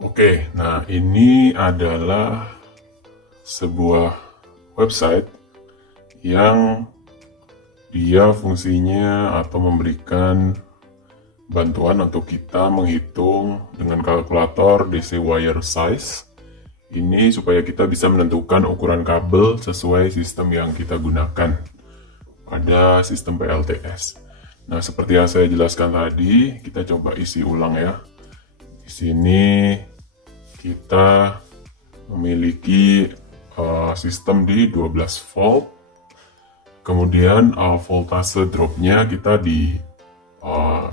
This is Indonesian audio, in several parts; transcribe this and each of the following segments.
Oke, nah ini adalah sebuah website yang dia fungsinya atau memberikan bantuan untuk kita menghitung dengan kalkulator DC wire size. Ini supaya kita bisa menentukan ukuran kabel sesuai sistem yang kita gunakan pada sistem PLTS. Nah, seperti yang saya jelaskan tadi, kita coba isi ulang ya. Di sini kita memiliki sistem di 12 volt. Kemudian voltase dropnya kita di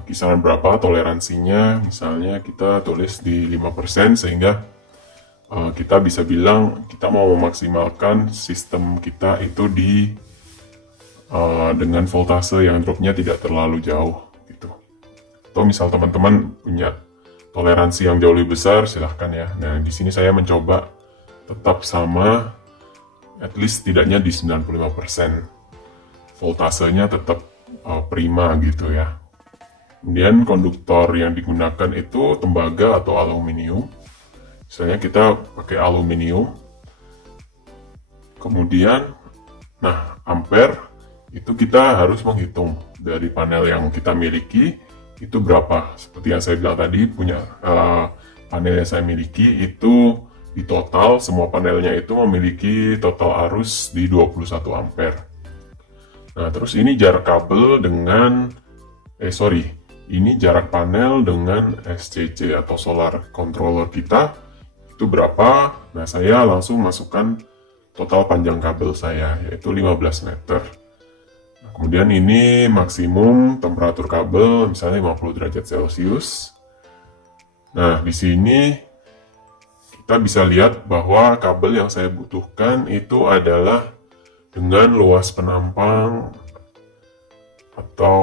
kisaran berapa, toleransinya misalnya kita tulis di 5%, sehingga kita bisa bilang kita mau memaksimalkan sistem kita itu di dengan voltase yang dropnya tidak terlalu jauh gitu. Atau misal teman-teman punya toleransi yang jauh lebih besar, silahkan ya. Nah, di sini saya mencoba tetap sama, at least tidaknya di 95%. Voltasenya tetap prima gitu ya. Kemudian konduktor yang digunakan itu tembaga atau aluminium. Misalnya kita pakai aluminium. Kemudian, nah, ampere itu kita harus menghitung dari panel yang kita miliki itu berapa. Seperti yang saya bilang tadi, punya panel yang saya miliki itu di total semua panelnya itu memiliki total arus di 21 ampere. Nah, terus ini jarak kabel dengan ini jarak panel dengan SCC atau solar controller kita itu berapa. Nah, saya langsung masukkan total panjang kabel saya, yaitu 15 meter. Nah, kemudian ini maksimum temperatur kabel, misalnya 50 derajat Celcius. Nah, di sini kita bisa lihat bahwa kabel yang saya butuhkan itu adalah dengan luas penampang atau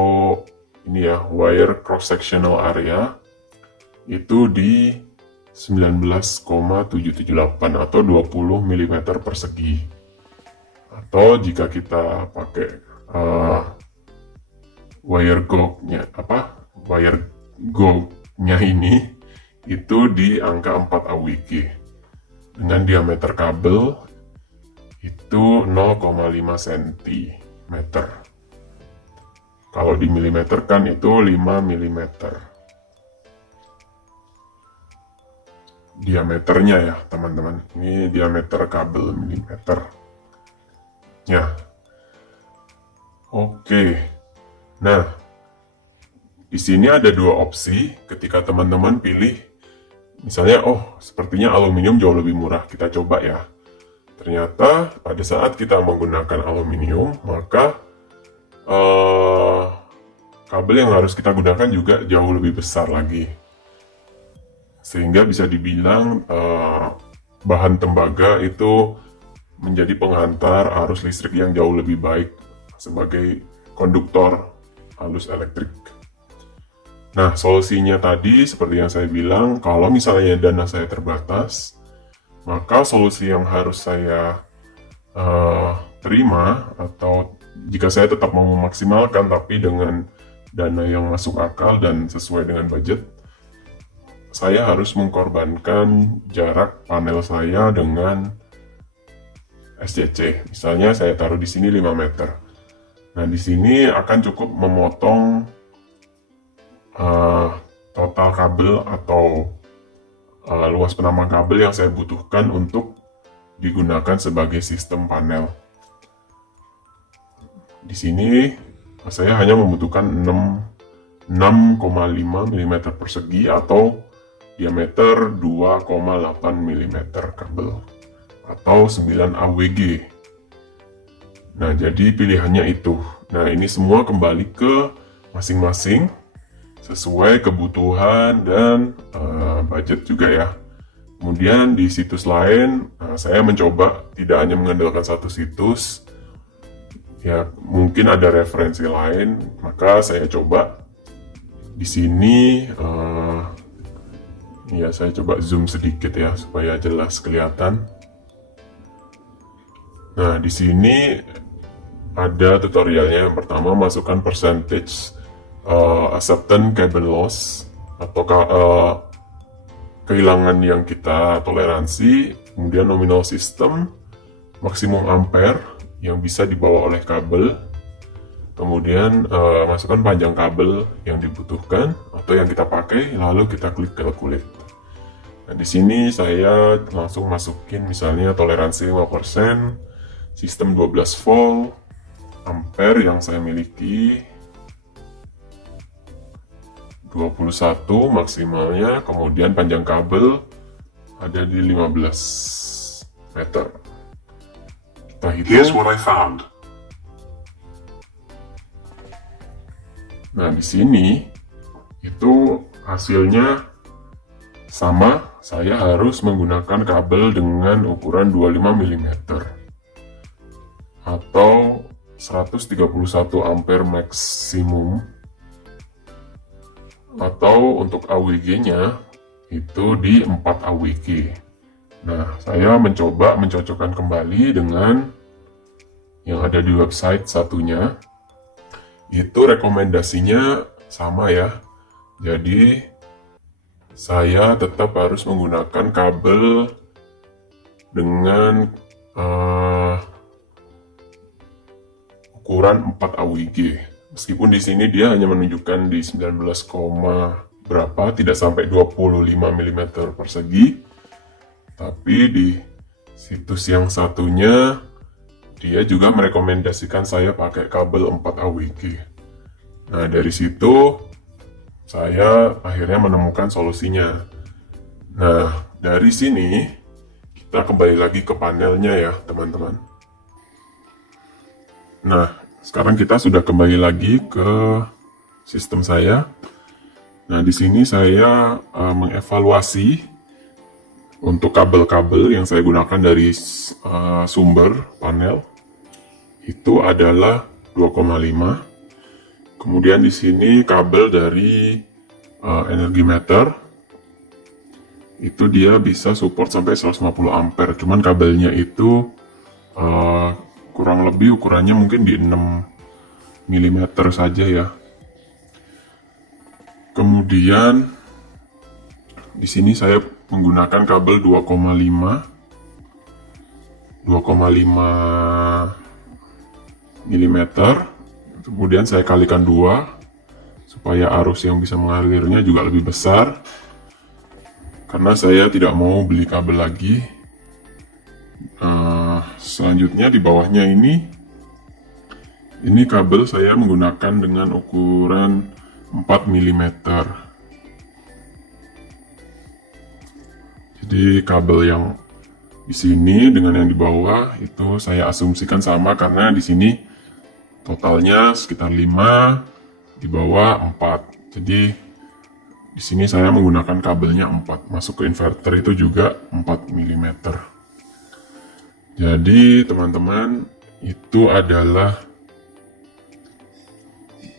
ini ya, wire cross sectional area itu di 19,778 atau 20 mm persegi. Atau jika kita pakai wire gauge-nya ini itu di angka 4 AWG dengan diameter kabel itu 0,5 cm. Kalau di milimeter kan itu 5 mm diameternya ya teman-teman. Ini diameter kabel milimeter ya. Oke. Nah, di sini ada dua opsi ketika teman-teman pilih. Misalnya, sepertinya aluminium jauh lebih murah, kita coba ya. Ternyata pada saat kita menggunakan aluminium, maka kabel yang harus kita gunakan juga jauh lebih besar lagi. Sehingga bisa dibilang bahan tembaga itu menjadi penghantar arus listrik yang jauh lebih baik sebagai konduktor arus elektrik. Nah, solusinya tadi seperti yang saya bilang, kalau misalnya dana saya terbatas, maka solusi yang harus saya terima, atau jika saya tetap mau memaksimalkan tapi dengan dana yang masuk akal dan sesuai dengan budget, saya harus mengkorbankan jarak panel saya dengan SCC. Misalnya saya taruh di sini 5 meter. Nah, di sini akan cukup memotong total kabel atau luas penampang kabel yang saya butuhkan untuk digunakan sebagai sistem panel. Di sini saya hanya membutuhkan 6,5 mm persegi atau diameter 2,8 mm kabel atau 9 AWG. Nah, jadi pilihannya itu. Nah, ini semua kembali ke masing-masing sesuai kebutuhan dan budget juga ya. Kemudian di situs lain, saya mencoba tidak hanya mengandalkan satu situs, ya mungkin ada referensi lain, maka saya coba di sini. Ya, saya coba zoom sedikit ya supaya jelas kelihatan. Nah, di sini ada tutorialnya. Yang pertama, masukkan percentage acceptance cable loss atau kehilangan yang kita toleransi, kemudian nominal system, maksimum ampere yang bisa dibawa oleh kabel, kemudian masukkan panjang kabel yang dibutuhkan atau yang kita pakai, lalu kita klik calculate. Nah, di sini saya langsung masukin misalnya toleransi 5%, sistem 12 volt, ampere yang saya miliki 21 maksimalnya, kemudian panjang kabel ada di 15 meter. Kita hitung. Here's what I found. Nah, di sini itu hasilnya sama. Saya harus menggunakan kabel dengan ukuran 25 mm atau 131 ampere maksimum, atau untuk AWG-nya itu di 4 AWG. Nah, saya mencoba mencocokkan kembali dengan yang ada di website satunya. Itu rekomendasinya sama ya. Jadi saya tetap harus menggunakan kabel dengan ukuran 4 AWG. Meskipun di sini dia hanya menunjukkan di 19, berapa, tidak sampai 25 mm persegi. Tapi di situs yang satunya dia juga merekomendasikan saya pakai kabel 4 AWG. Nah, dari situ saya akhirnya menemukan solusinya. Nah, dari sini kita kembali lagi ke panelnya ya, teman-teman. Nah, sekarang kita sudah kembali lagi ke sistem saya. Nah, di sini saya mengevaluasi untuk kabel-kabel yang saya gunakan dari sumber panel. Itu adalah 2,5. Kemudian di sini kabel dari energi meter itu dia bisa support sampai 150 ampere. Cuman kabelnya itu kurang lebih ukurannya mungkin di 6 mm saja ya. Kemudian di sini saya menggunakan kabel 2,5 mm. Kemudian saya kalikan 2 supaya arus yang bisa mengalirnya juga lebih besar, karena saya tidak mau beli kabel lagi. Selanjutnya di bawahnya ini kabel saya menggunakan dengan ukuran 4 mm. Jadi kabel yang di sini dengan yang di bawah itu saya asumsikan sama, karena di sini totalnya sekitar 5, di bawah 4. Jadi di sini saya menggunakan kabelnya 4, masuk ke inverter itu juga 4 mm. Jadi teman-teman, itu adalah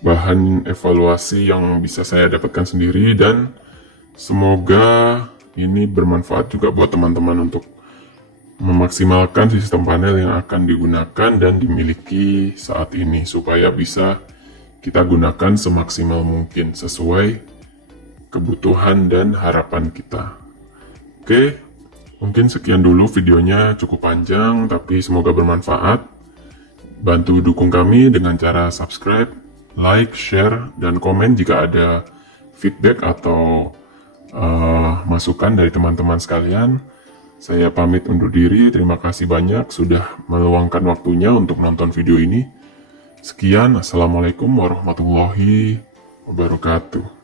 bahan evaluasi yang bisa saya dapatkan sendiri, dan semoga ini bermanfaat juga buat teman-teman untuk memaksimalkan sistem panel yang akan digunakan dan dimiliki saat ini, supaya bisa kita gunakan semaksimal mungkin sesuai kebutuhan dan harapan kita. Oke, mungkin sekian dulu videonya, cukup panjang tapi semoga bermanfaat. Bantu dukung kami dengan cara subscribe, like, share, dan komen jika ada feedback atau masukan dari teman-teman sekalian. Saya pamit undur diri, terima kasih banyak sudah meluangkan waktunya untuk nonton video ini. Sekian, Assalamualaikum warahmatullahi wabarakatuh.